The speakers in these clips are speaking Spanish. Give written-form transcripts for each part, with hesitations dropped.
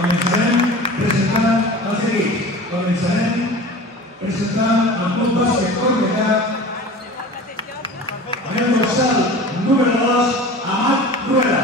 Començarem presentant els equips. Començarem presentant el club bàsquet Cornellà amb el dorsal número 2, Amat Rueda.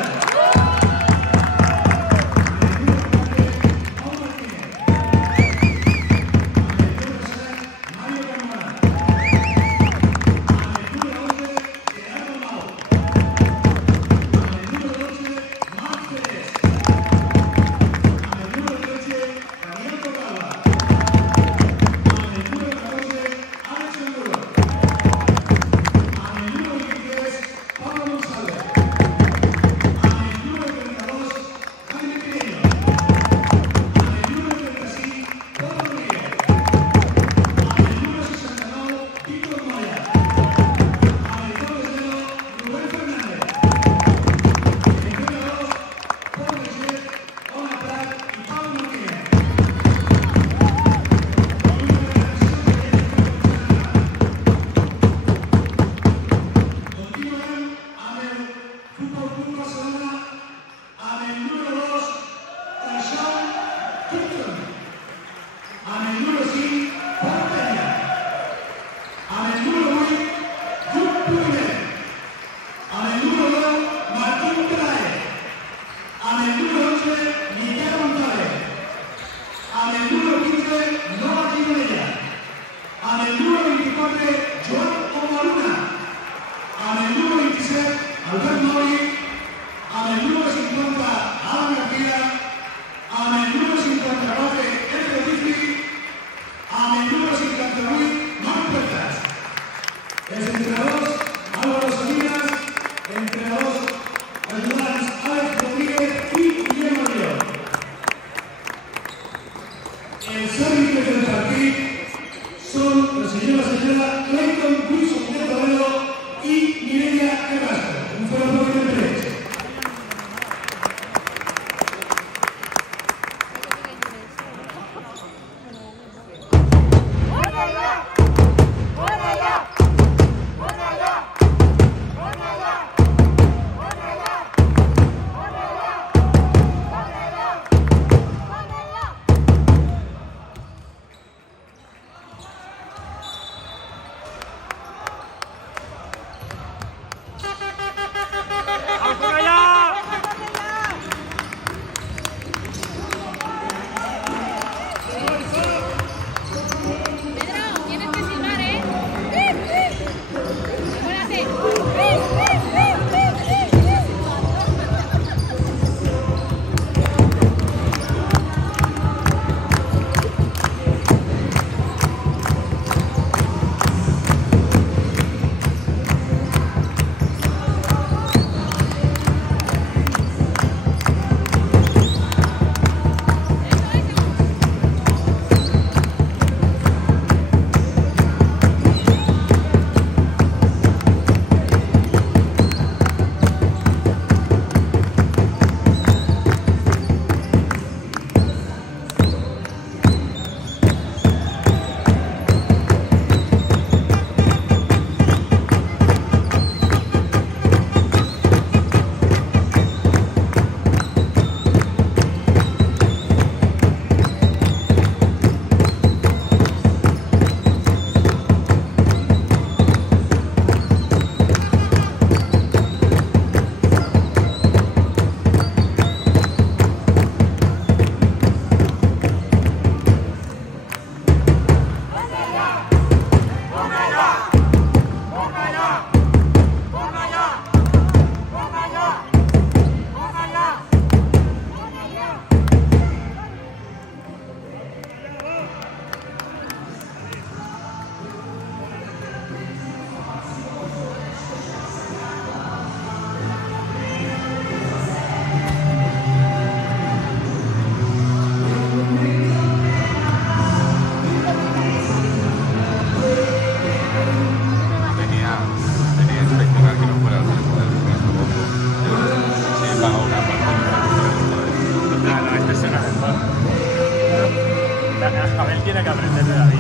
Abel tiene que aprender de David.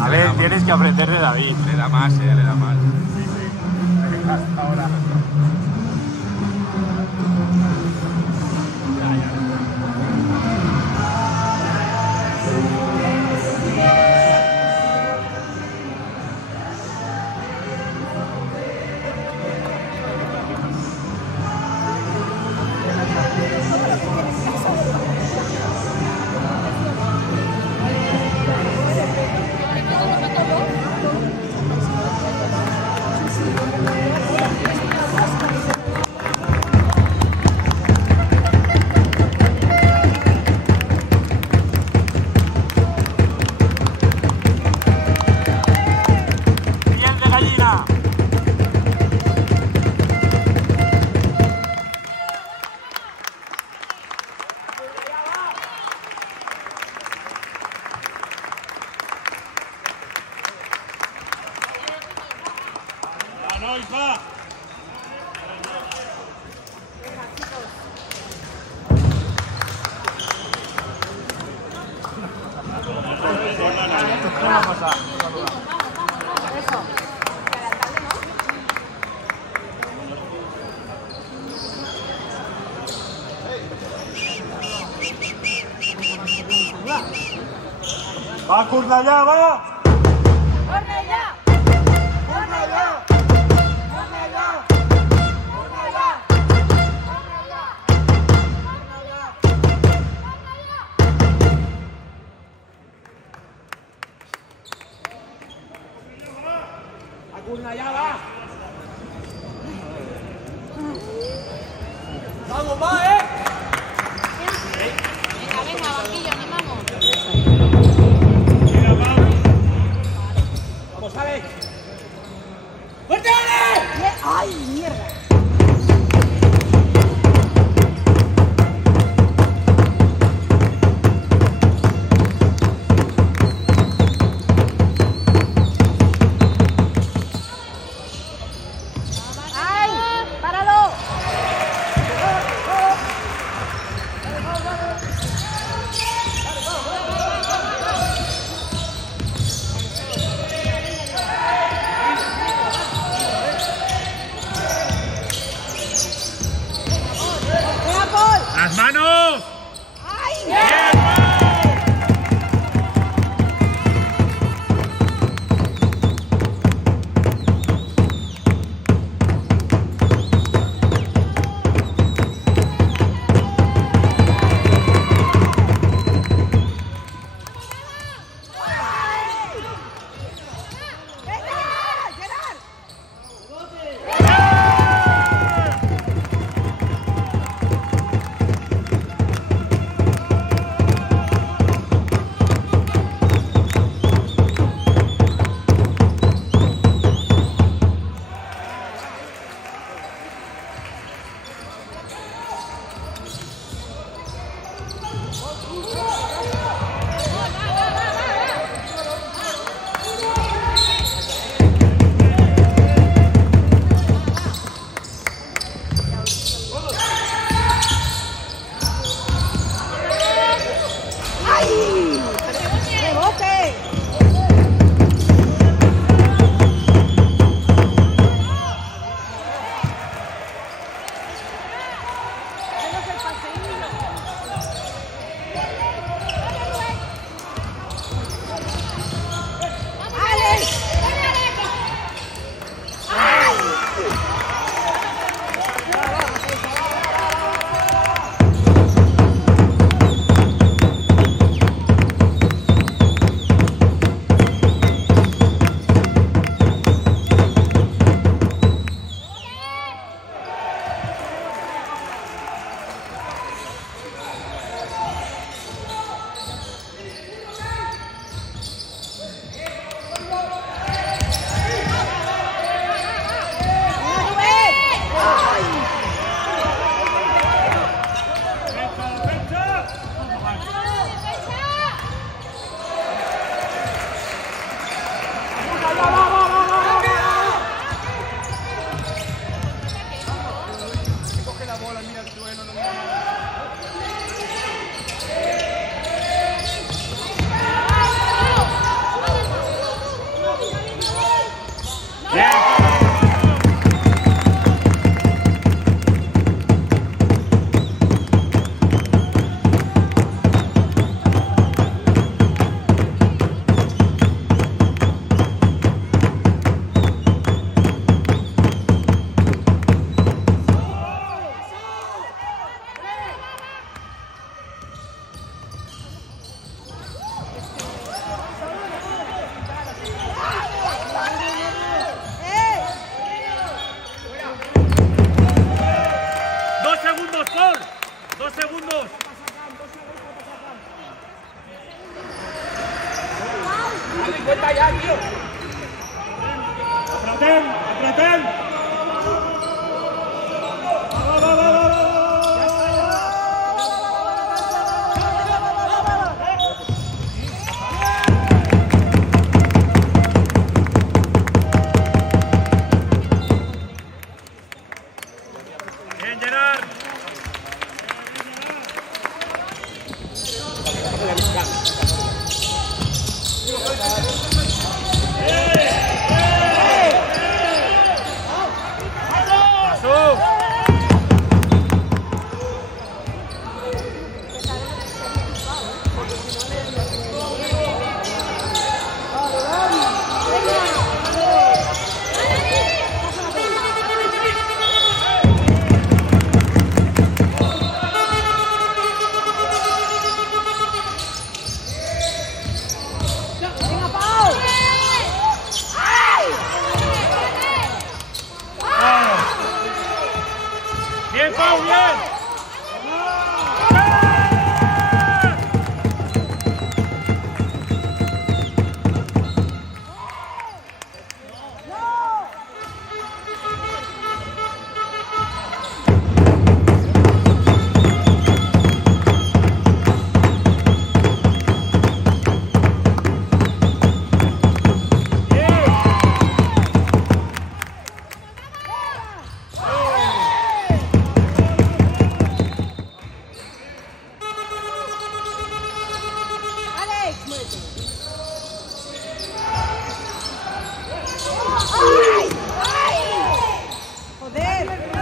Abel, tienes que aprender de David. Le da más, le da más. Sí, sí. Hasta ahora. Ya, Va, Cornellà, va! Cornellà! Cornellà! Cornellà! Cornellà! A Cornellà, va! ¡Vamos, va, Venga, venga, banquillo, animamos. ¡Vamos, Ale! ¡Fuerte, Ale! ¡Ay, mierda! ¡Ay! ¡Páralo! ¡Venga, Paul! ¡Las manos! ¡Ay! ¡Venga! ¡Gerard! ¡Ay! ¡Rebote! Hacemos el paseillo. ¡Alex! Coge la bola, mira el suelo, no mira nada. ¡2 segundos, Paul! ¡2 segundos! Dale cuenta ya, tío. ¡Apretem! ¡Apretem! ¡Va, va, va, va, va! Bien, Gerard.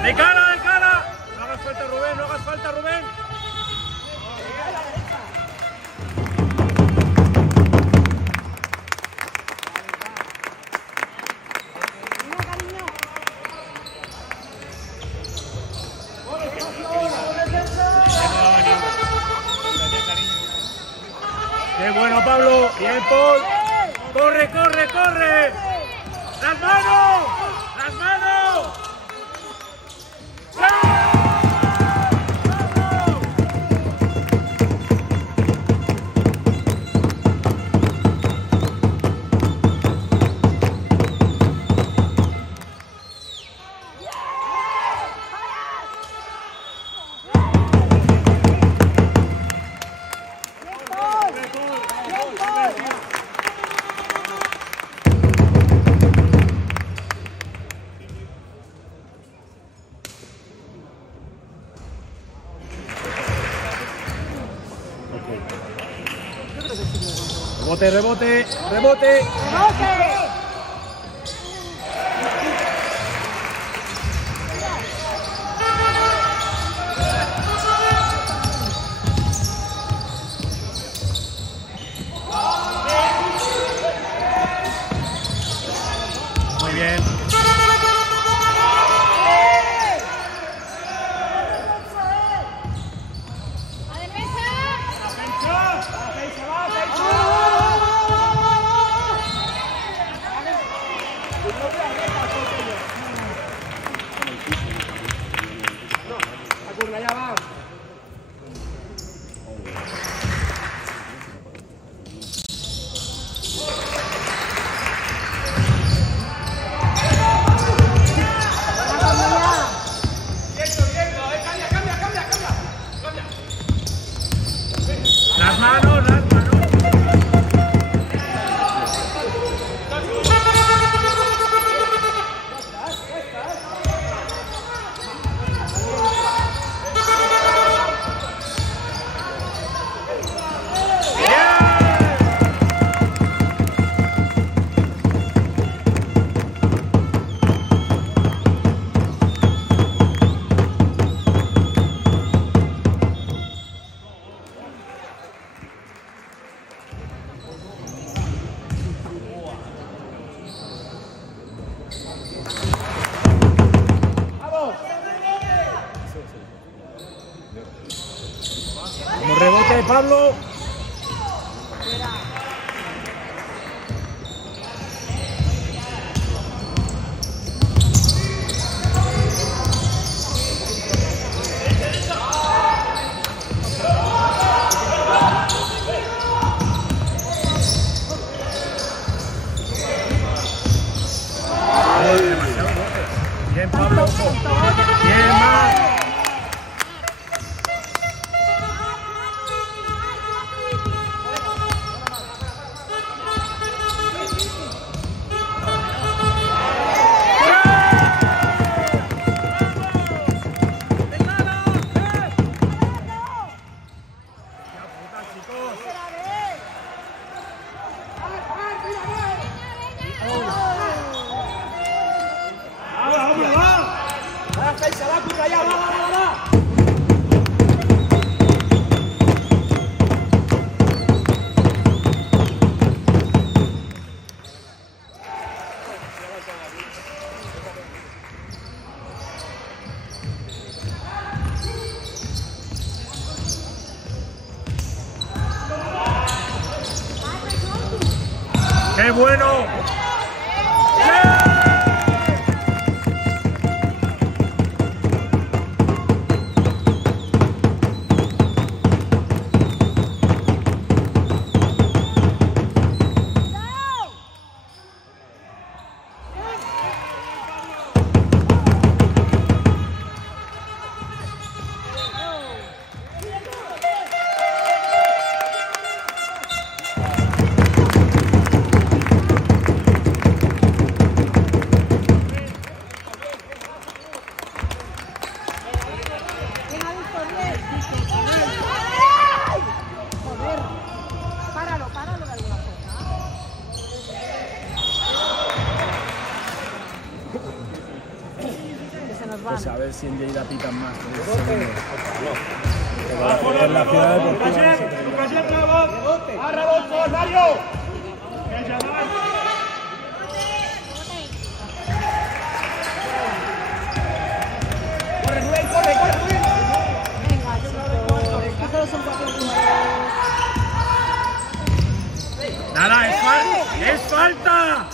¡De cara, de cara! No hagas falta, Rubén, no hagas falta, Rubén. ¡Qué bueno, Pablo! ¡Bien, Paul! ¡Corre, corre, corre! ¡Las manos! ¡Las manos! Rebote, rebote, rebote. Muy bien. Las manos, las manos. Como rebote de Pablo. Bien, Pablo. Bien, más. ¡Qué bueno! ¡Sí! ver si en Lleida pitan más. En la ciudad deportiva. Venga, chicos. Que solo son 4 jugadores. Nada, es falta.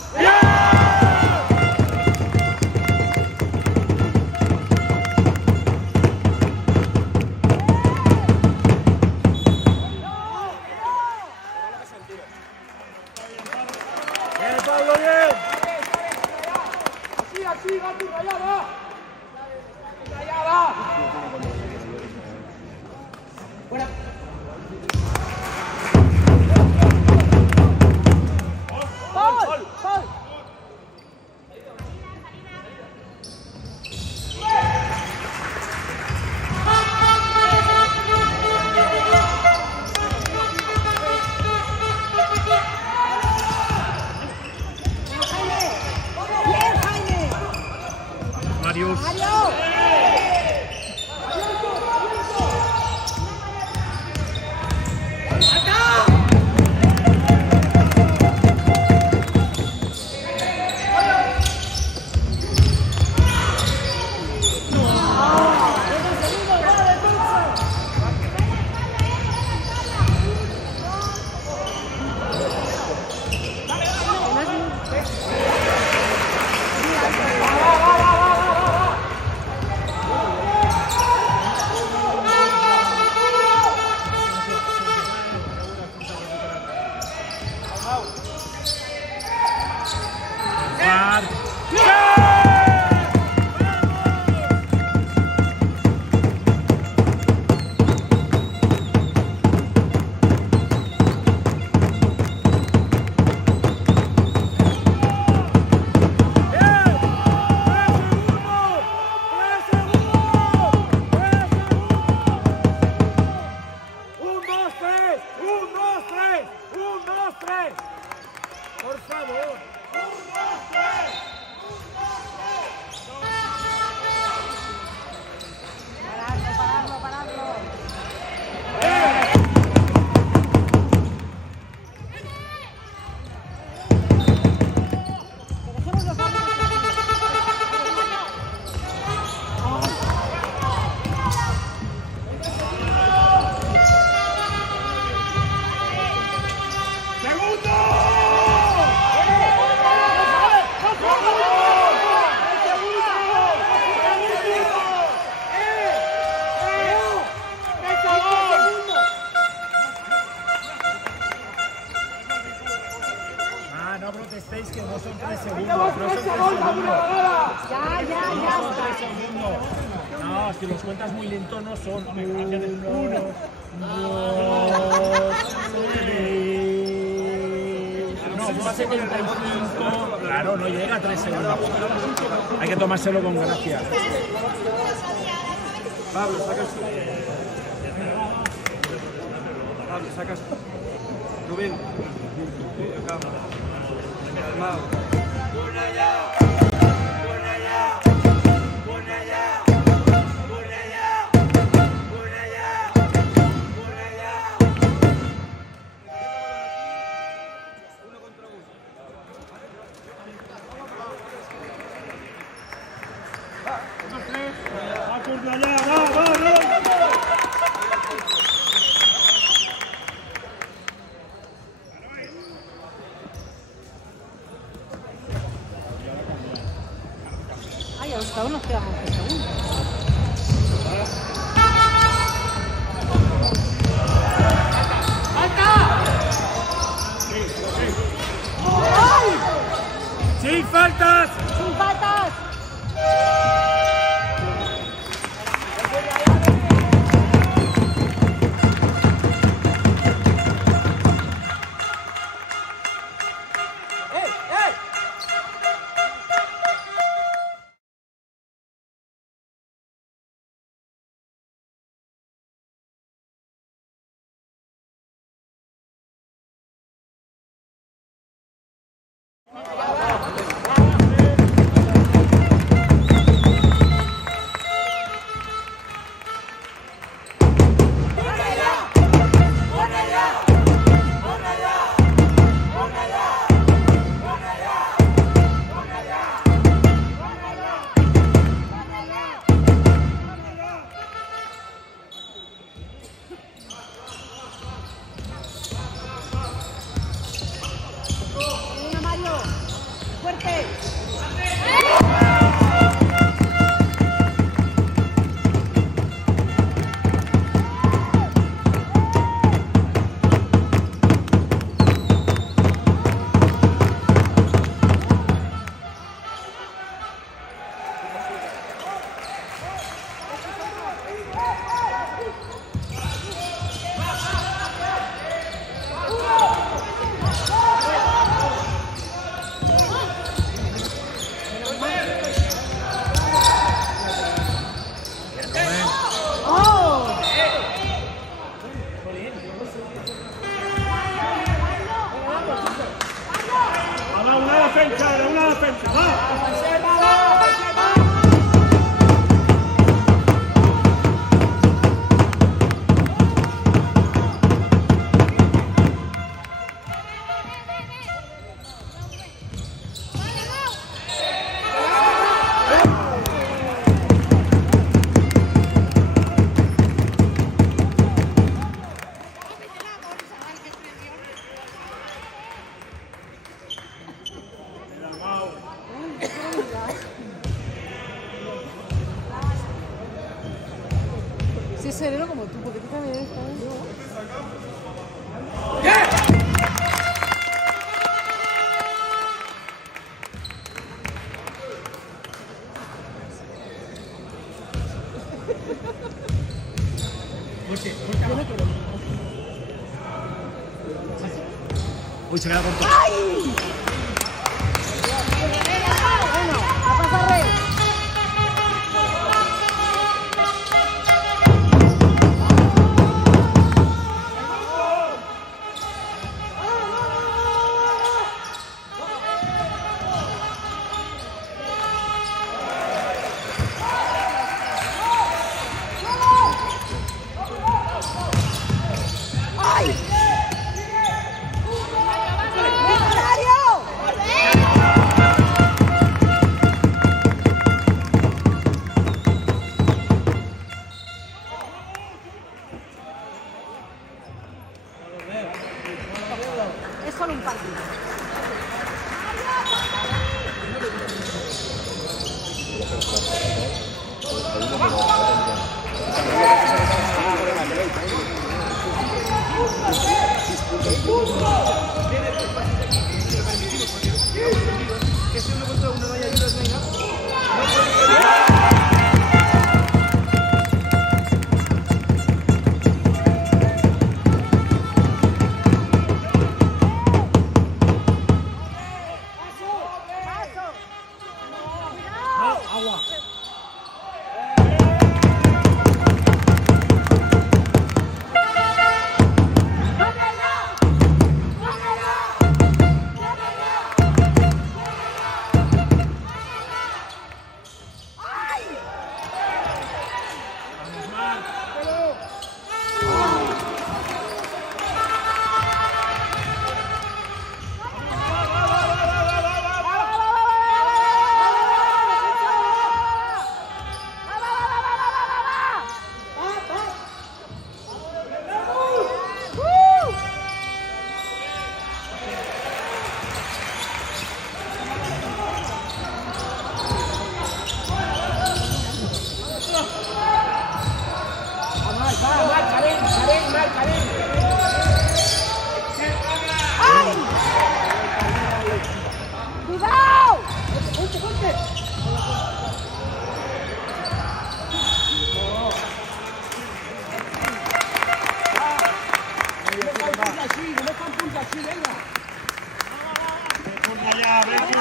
Bien, Pablo, bien. Así, va, tú, allá va. Allá va. Fuera. ¡Gol! ¡Gol! ¡Bien, Jaime! Marius. ¡Mario! Por favor. Pararlo. Dejemos los árbitros. No protestéis que no son 3 segundos, no son 3 segundos. Ya Son 3 está. segundos. No, si los cuentas muy lento no son 1, 2, 3. No, son 75. Claro, no llega a 3 segundos. Hay que tomárselo con gracia. Pablo, sacas. Pablo, sacas. Rubén. Acá. Calmado. Ay, a los cabos nos quedamos 3 segundos. ¡Sin faltas! ¡Sin faltas! adelante. Una defensa, va. Si es sereno como tú, porque tú también eres joven. Uy, se queda corto. Bueno, a pasar rey. Es solo un partido.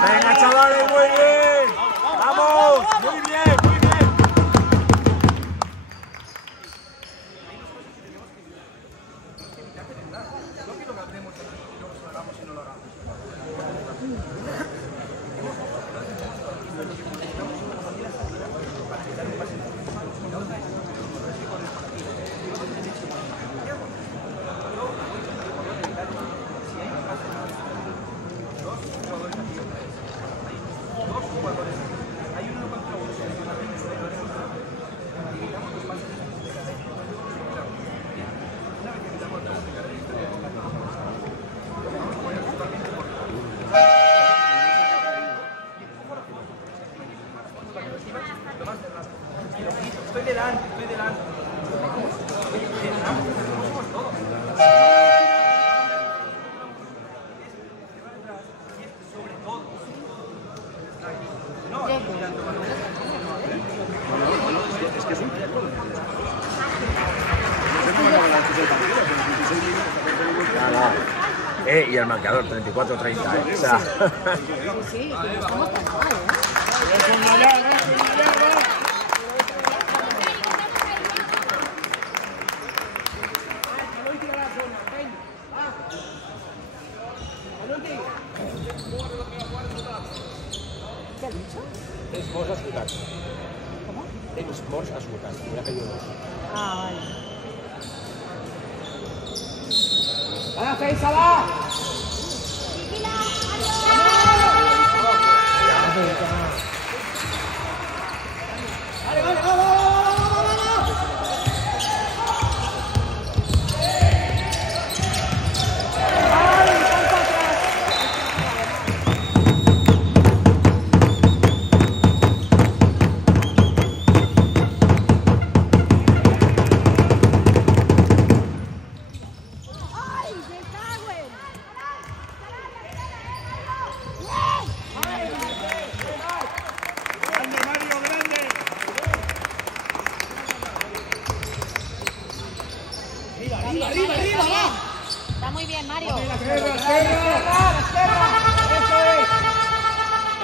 Venga, chavales, muy bien. Vamos, muy bien, muy bien. Y el marcador 34-30. O sea. Sí, que no estamos tan mal, Es una yarda, es una yarda. ¿Qué has dicho? Els morts esgotats. ¿Cómo? Els morts esgotats. Una que diu dos. Ah, vale. ¡Va, defensa, va! ¡Vale, vale, va, va, va, va, va, va! ¡Ay, me cago en! Grande, Mario, grande. ¡Arriba, arriba, arriba, va! Está muy bien, Mario. ¡Izquierda, izquierda! ¡Eso es!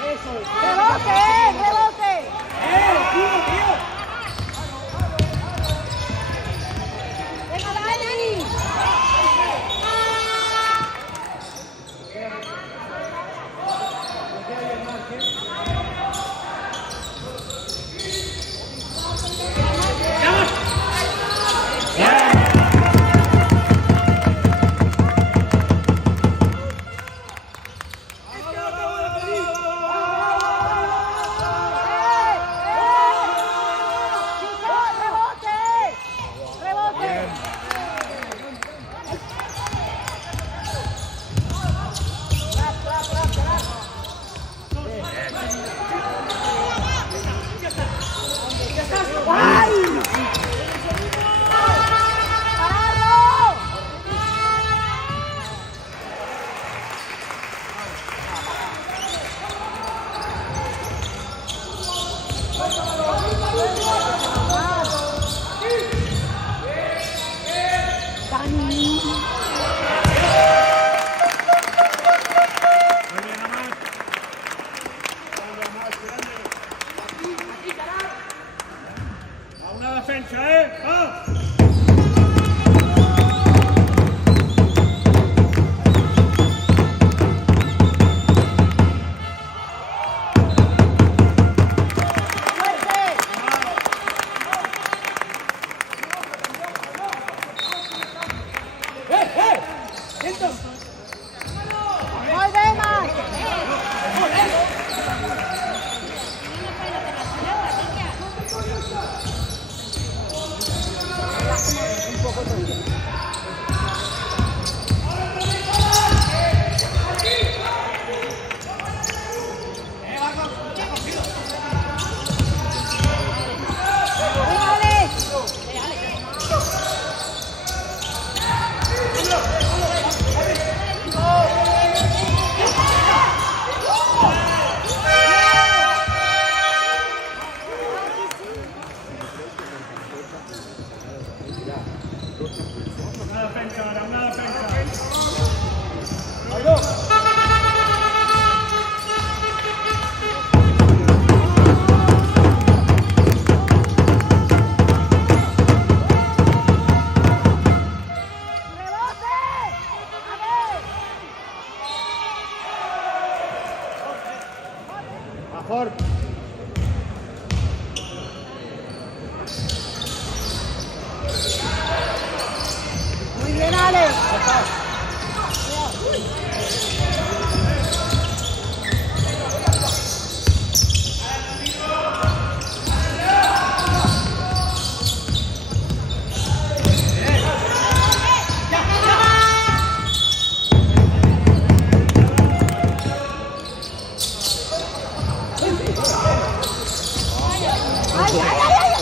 ¡Eso es! ¡Rebote, rebote! ¡Tío! ¡Venga, Dani! Mejor. Muy bien, Alex. ¡Ay, ay, ay, ay!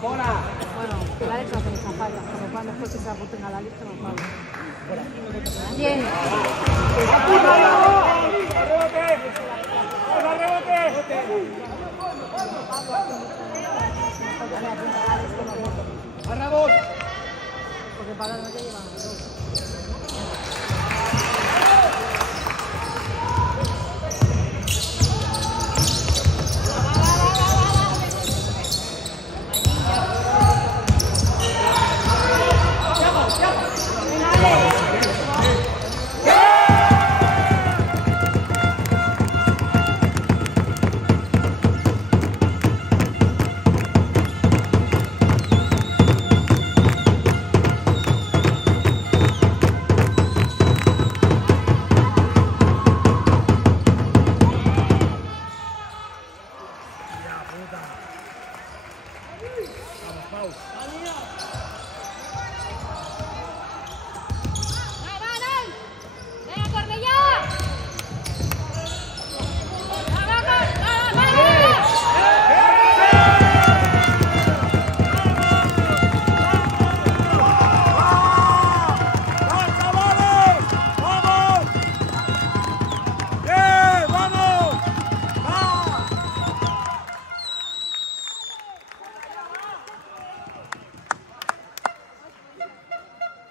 Bueno, la letra no tenéis fallas, por lo cual después que se apunten a la lista nos vamos. Bien. Porque para no te llevan dos.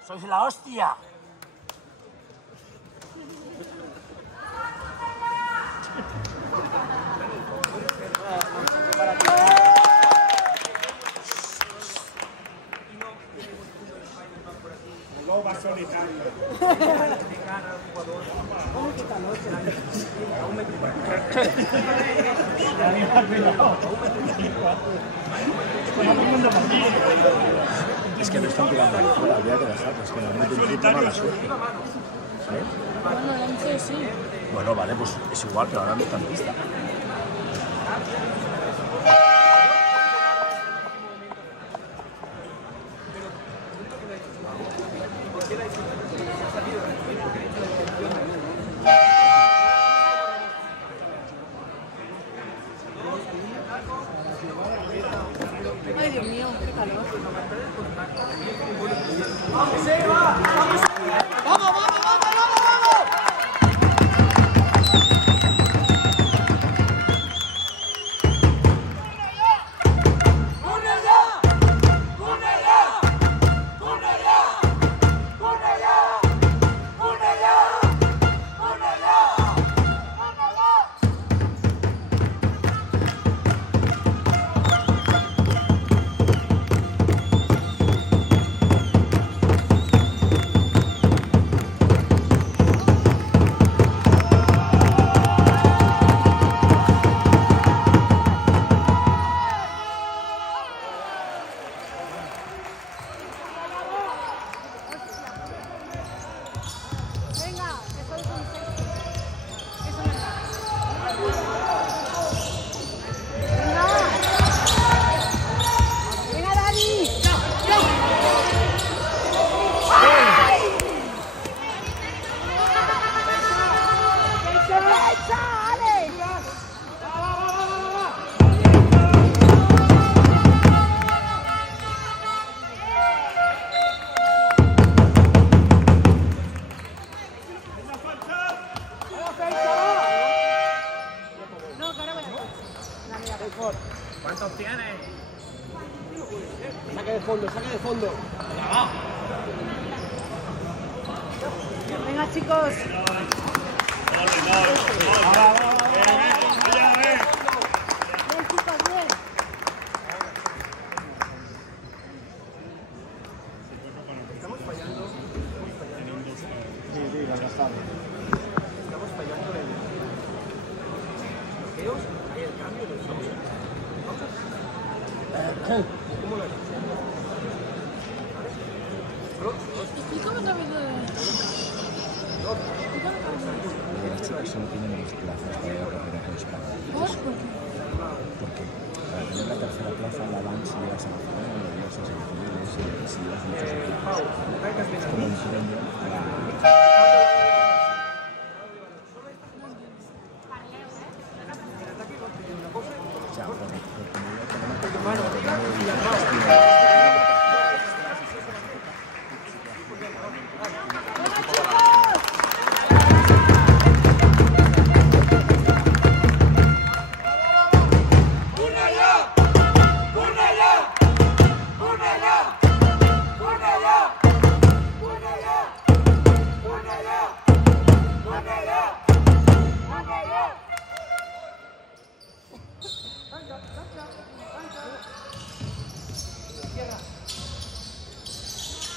¡Sois la hostia! No va solitario. Es que no están tirando ahí fuera, habría que dejarlo. Es que normalmente un equipo mala suerte. ¿Sabes? Bueno, antes sí. Bueno, vale, pues es igual, pero ahora no están listas. Ay, Dios mío, qué calor. ¡Vamos, vamos! ¿Cuántos tienes? Saque de fondo, saque de fondo. Venga, chicos. Bien, chicos, bien. Sí, las gastadas. Estamos fallando en bloqueos. Hay el cambio de los ¿Cómo lo haces? Explícame otra vez lo de... Eso no tiene más plazas para ir a correr con España. ¿Por qué? Porque para tener la tercera plaza la dan si vas a Barcelona, los días a semifinales, si vas muchos equipos. Es como un premio a la...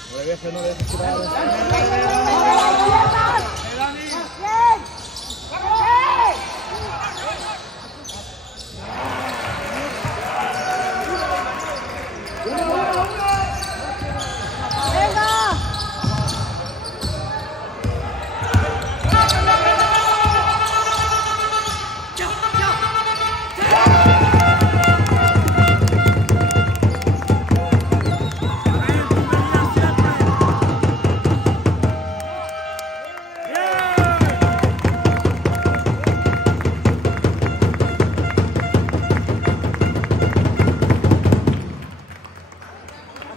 No le dejes tirar.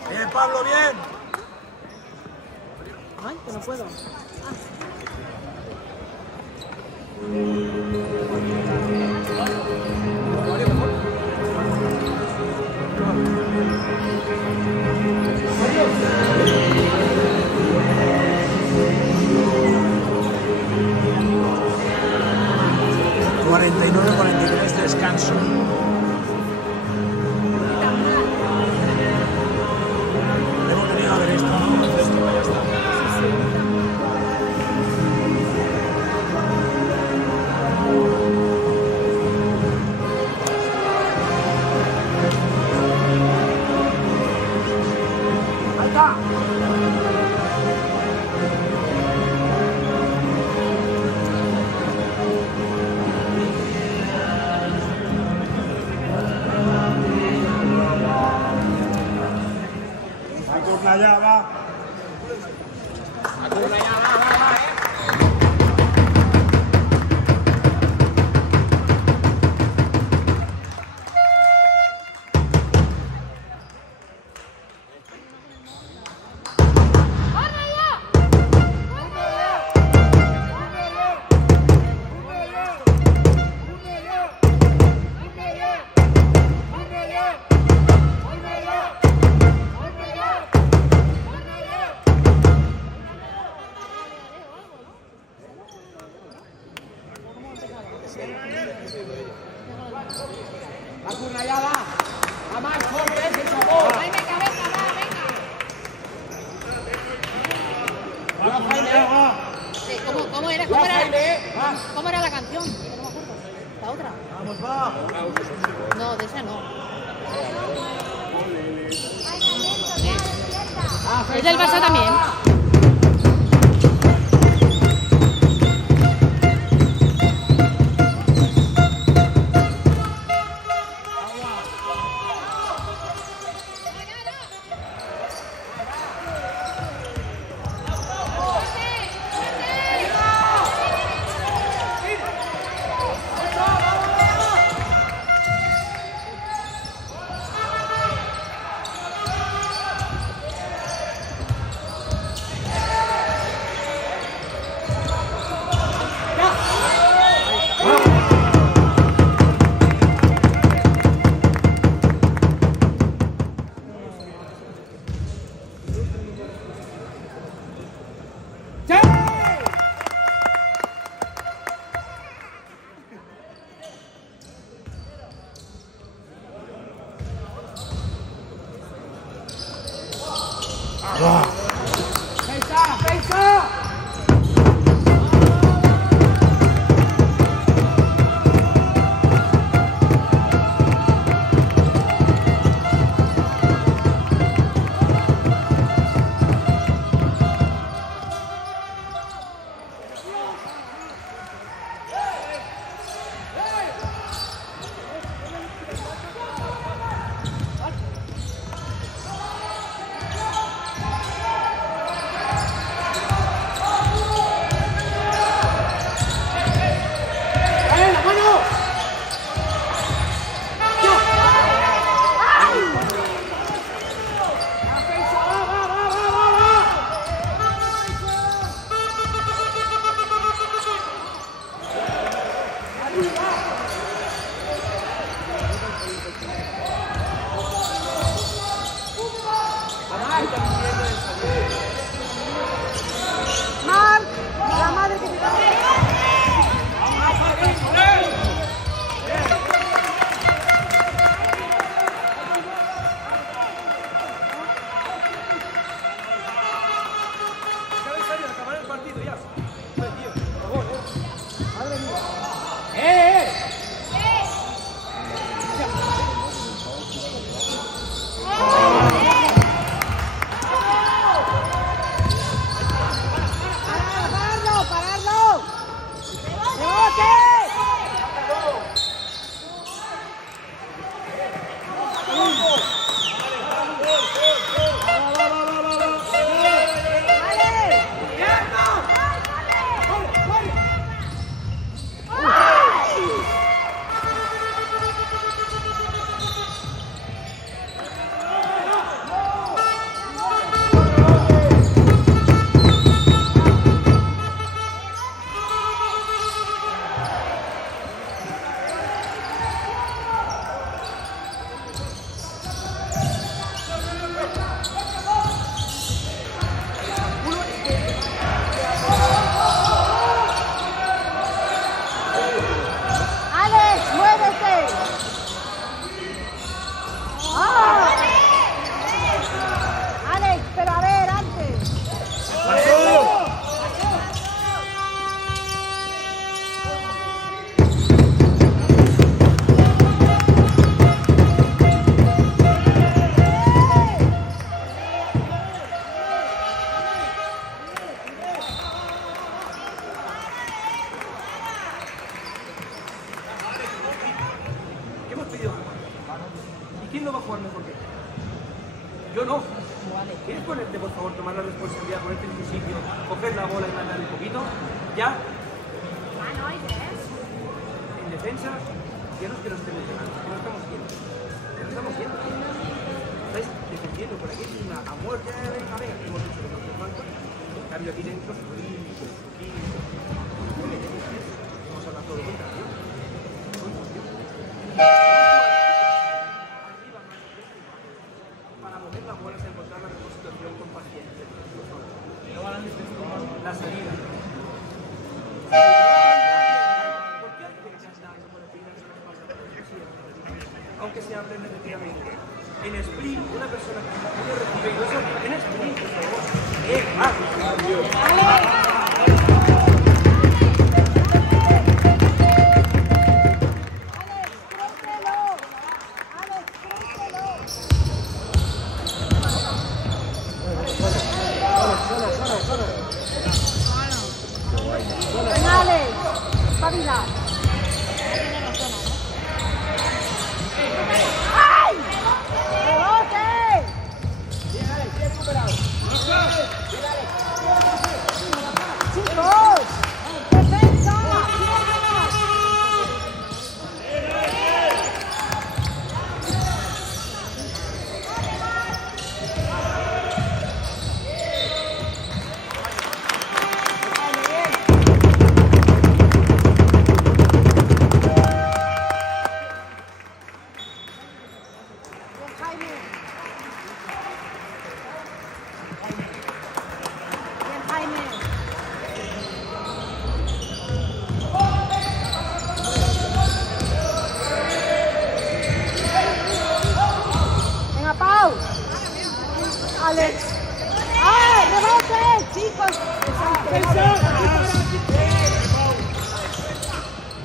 Bien, Pablo, bien. Ay, que no puedo. Descanso. Hemos tenido a ver esto, ¿no? Ya está. Allá va. Jaime, cabeza, va, venga. Sí, ¿cómo era? ¿Cómo era la canción? No me acuerdo. La otra. Vamos, va. No, de esa no. Es del Barça también. Yo no. ¿Quieres ponerte, por favor, tomar la responsabilidad, ponerte en tu sitio, coger la bola y mandar un poquito? ¿Ya? En defensa, ya no es que no estemos llegando, que no estamos viendo. No estamos viendo. Estáis defendiendo por aquí a muerte, venga, venga, que hemos hecho los bancos. En cambio, aquí dentro, vamos a hablar todo contra ti. Para mover la bola es encontrar la mejor situación con paciencia. La salida. ¿Por qué hay que echar daño por el final? Aunque sea premeditadamente. en sprint, una persona que no recibe, no sé, en sprint, por favor. Penales, espabila. ¡Ay! ¡Rebote! ¡Chicos! ¡Defensa! Venga, Pau. Alex. ¡Ay, rebote, chicos!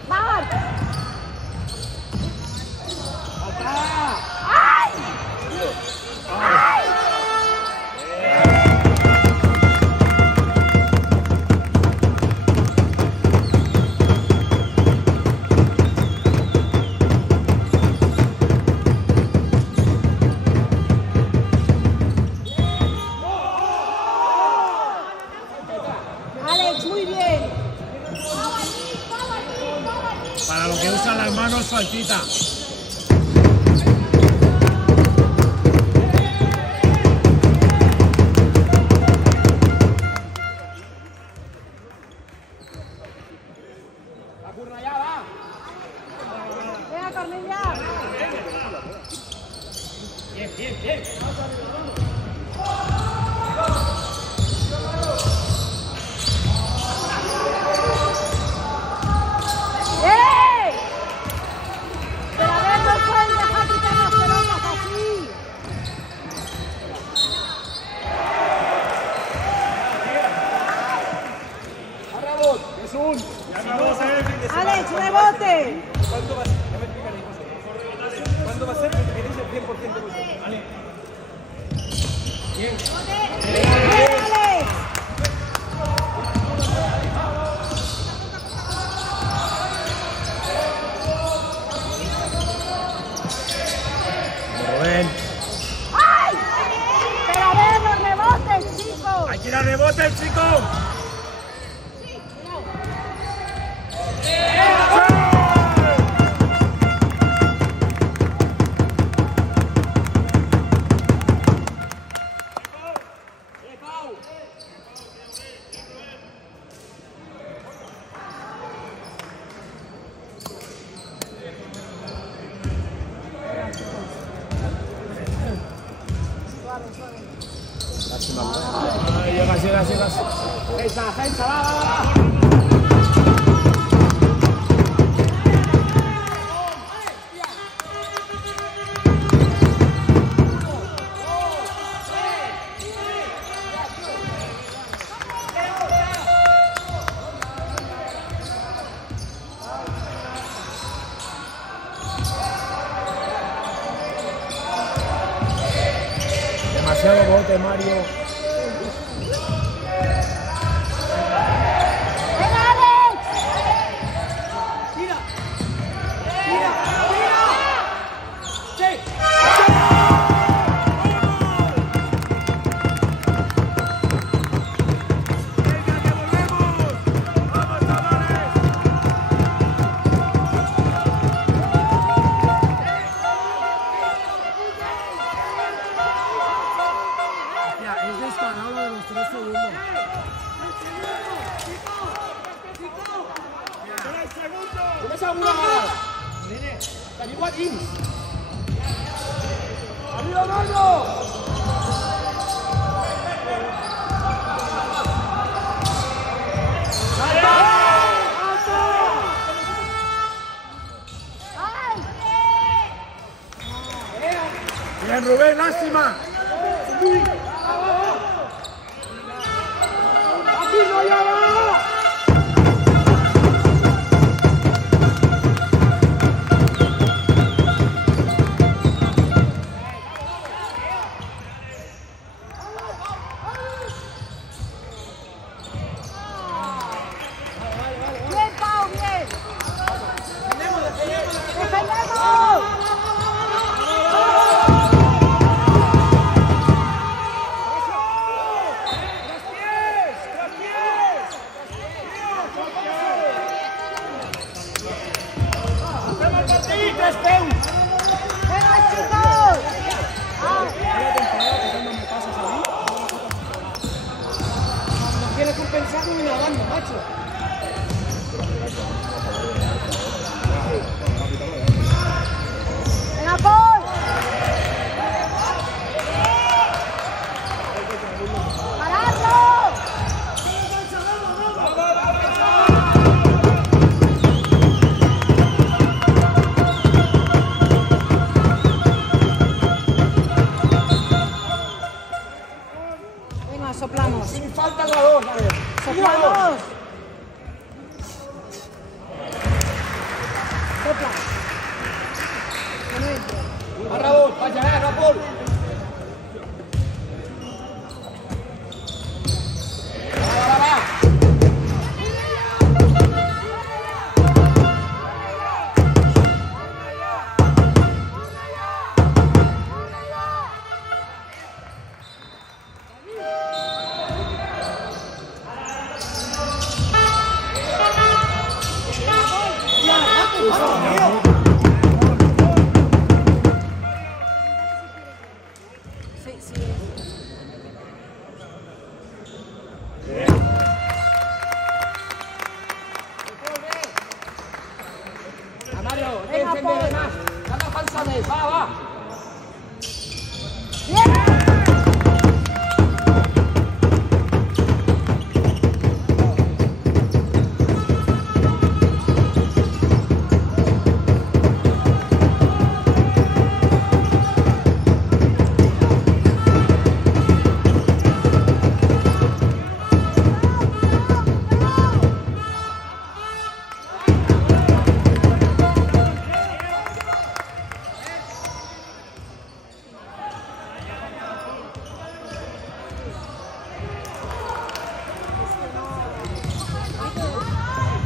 Marc. ¡Ay! ¡Ay! Alex, muy bien. Para lo que usan las manos, faltita. Venga, Cornelia. ¡Eh! Pero a ver, no pueden dejar quitar las pelotas así. Alex, rebote. ¿Cuándo va a ser? Ya me explicaréis vosotros. ¿Cuándo va a ser que tenéis el 100% de vosotros? Vale. Bien. Bien, Alex. Rubén. ¡Ay! Pero a ver los rebotes, chicos. ¡Hay que ir a rebote, chico! Ay, llegas, llegas, llegas. Defensa, va. Demasiado bote, Mario. ¡Venga, Alex! Tira. Tira. Tira. Sí. ¡Venga, que volvemos! ¡Vamos, chavales! Es descarado lo de los 3 segundos. ¡Tienes alguna bala! ¡Te digo a Jim! ¡Arriba, Mario! ¡Ay! Bien, Rubén, lástima. ¡Aquí no lleva! Quiere compensar y nadando, macho. ¡Venga, Paul! ¡Paradlo! Venga, soplamos. Sin falta la dos, a ver. ¡Soplamos! ¡Sopla! Que no entre. Va Raúl, vaya, Raúl. Va. Sí, sí. Mario, Venga, defiende Paul. más. Dame falsamente, va. ¡Bien!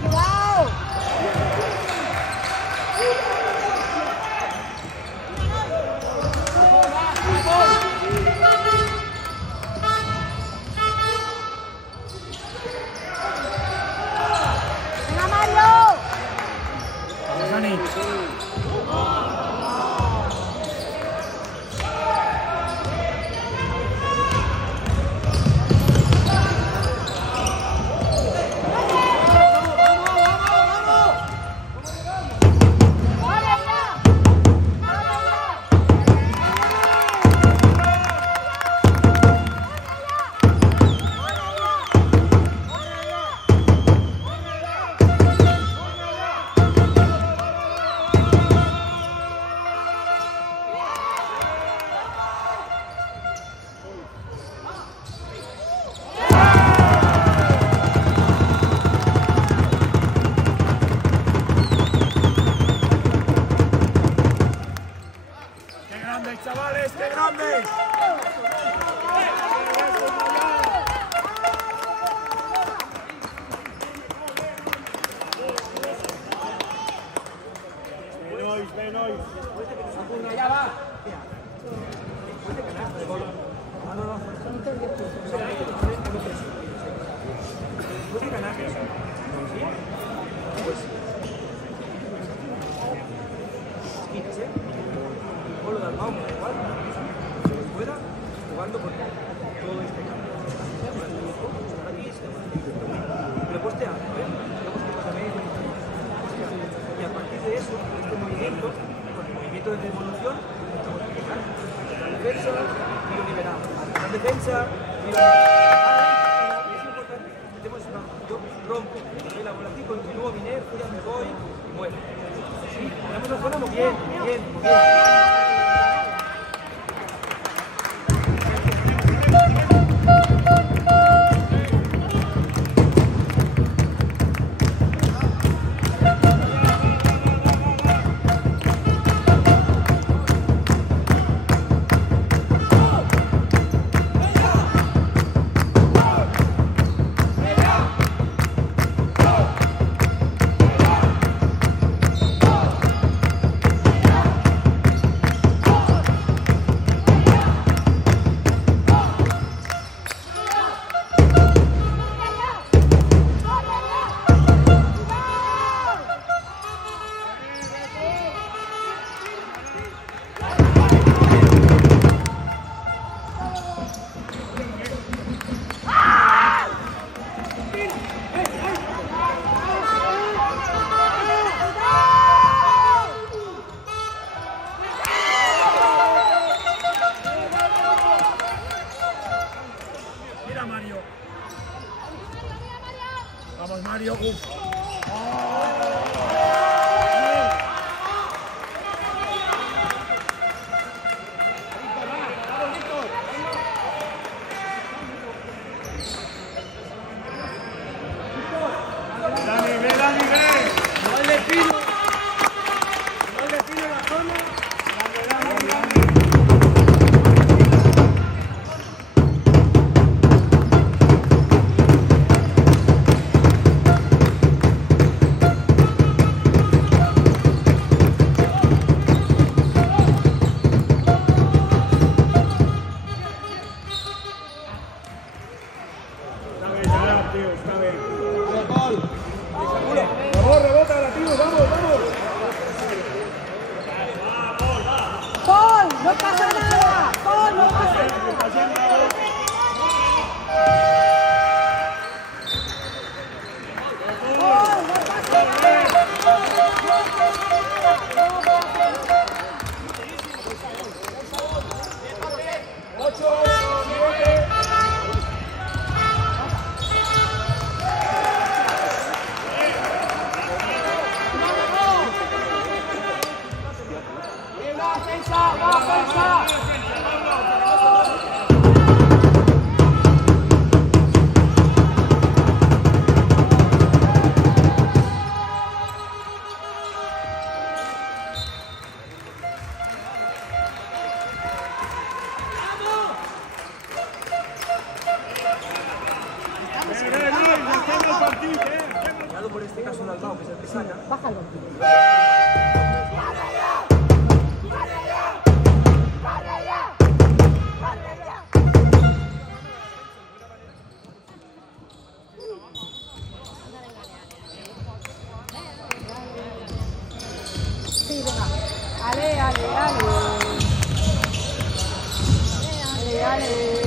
¡Cuidado! ¡Venga, Mario! Vamos, Dani. ¡Qué grandes, chavales! ¡Qué grandes! Venois. Ya va. Polo de Almao, igual, fuera, jugando con todo este campo. Le postea, y a partir de eso, este movimiento, con el movimiento de devolución, estamos empezando. La defensa, tiro liberado. La defensa, tiro liberado. Y es importante, metemos una, yo rompo, doy la bola aquí, continúo mi inercia, me voy y muero. Sí, tenemos la zona muy bien, muy bien, muy bien. Mario. Uf. Por este caso un Albao, que es el que saca. Bájalo. Sí, venga. Ale, ale, ale. Ale, ale.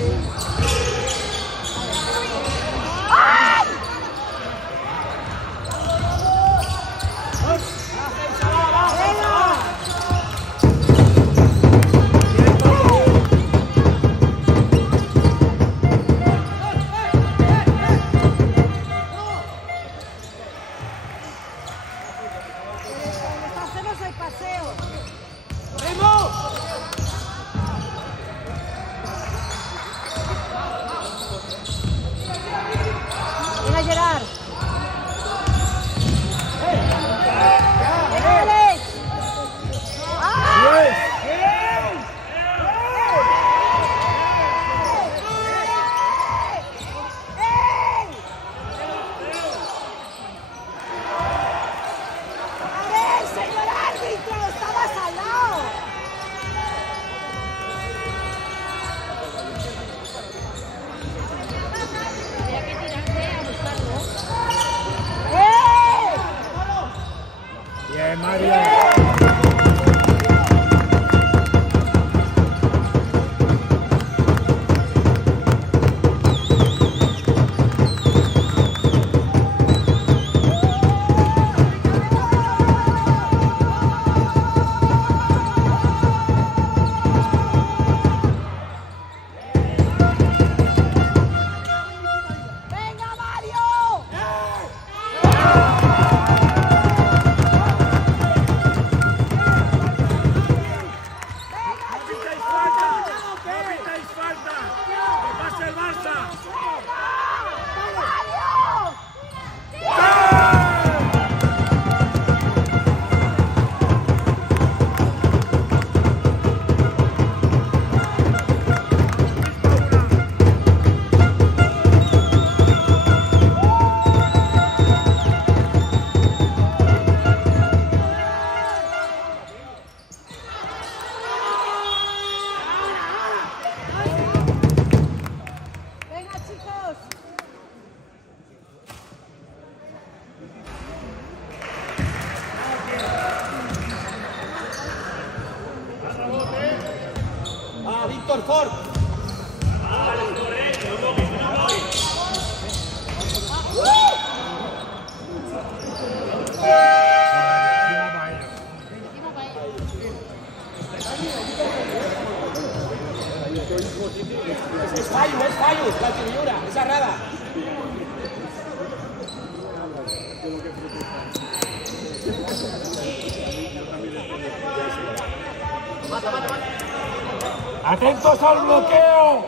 Víctor Ford. Es fallo, la figura, es errada. ¡Atentos al bloqueo!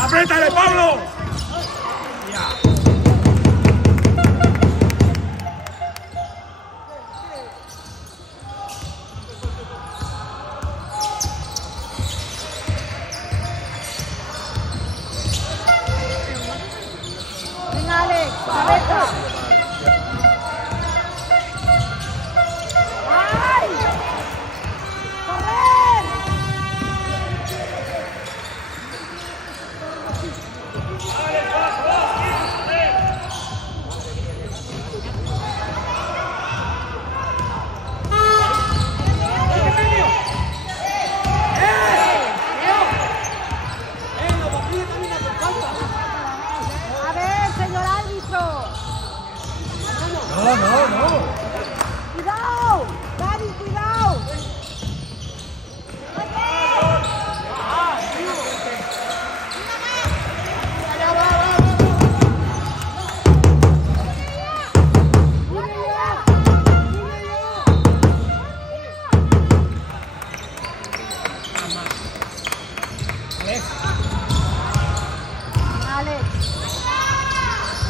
¡Apriétale, Pablo! Venga, Alex, cabeza. ¡Ay! ¡Correr! A ver, señor árbitro. No. ¡Cuidado! ¡Dani, cuidado! Alex.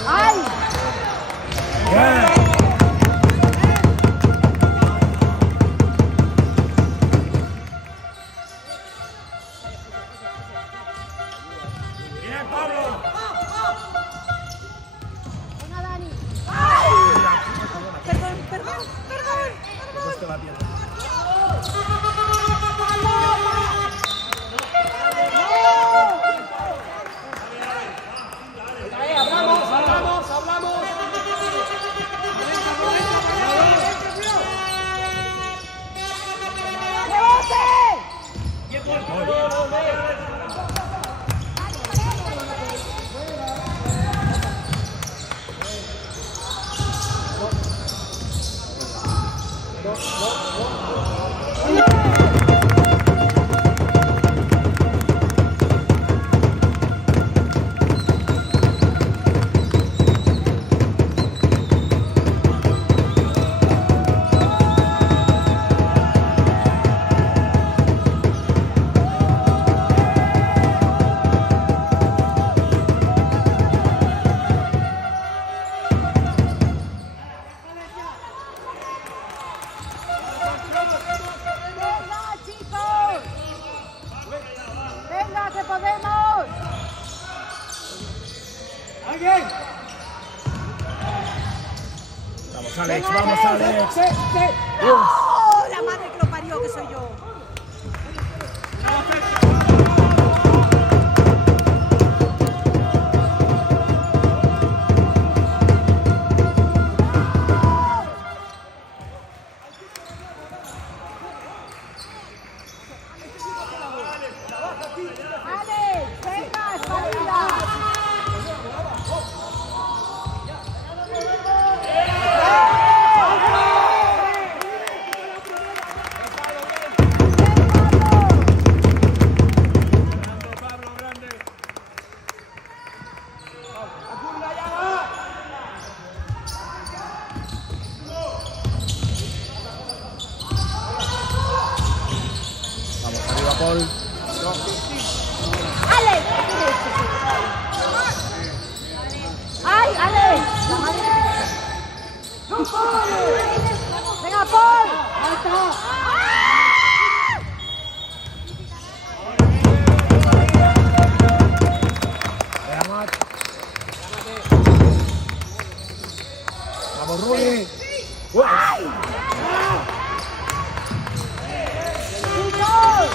¡Ay! Bien. Bien, Pablo. Venga, Dani. ¡Ay! Perdón. Hablamos. Vamos, Alex, vamos, Alex. ¡Oh, la madre que lo parió, que soy yo! ¡Alex, venga, espalda! Vamos, arriba, Paul. ¡Alex! ¡Ay, Alex! ¡La madre! ¡Venga, Paul! ¡Ahí está! Venga, Matt. Vamos, Rui. ¡Chicos!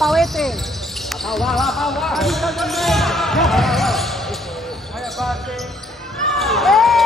Pauete. Pau, va, Pau, va. Vaya parte. ¡Eh!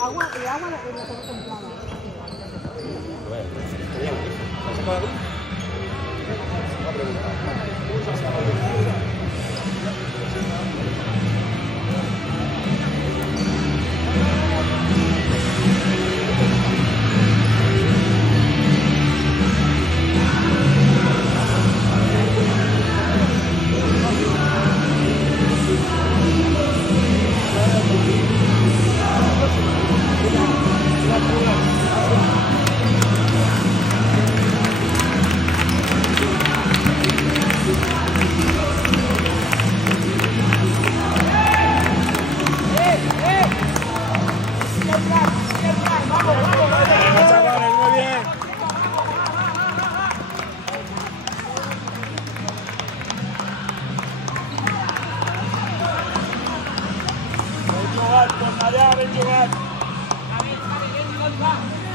Agua y agua la tengo templada. Ven jugar, ven jugar. A ver, ven,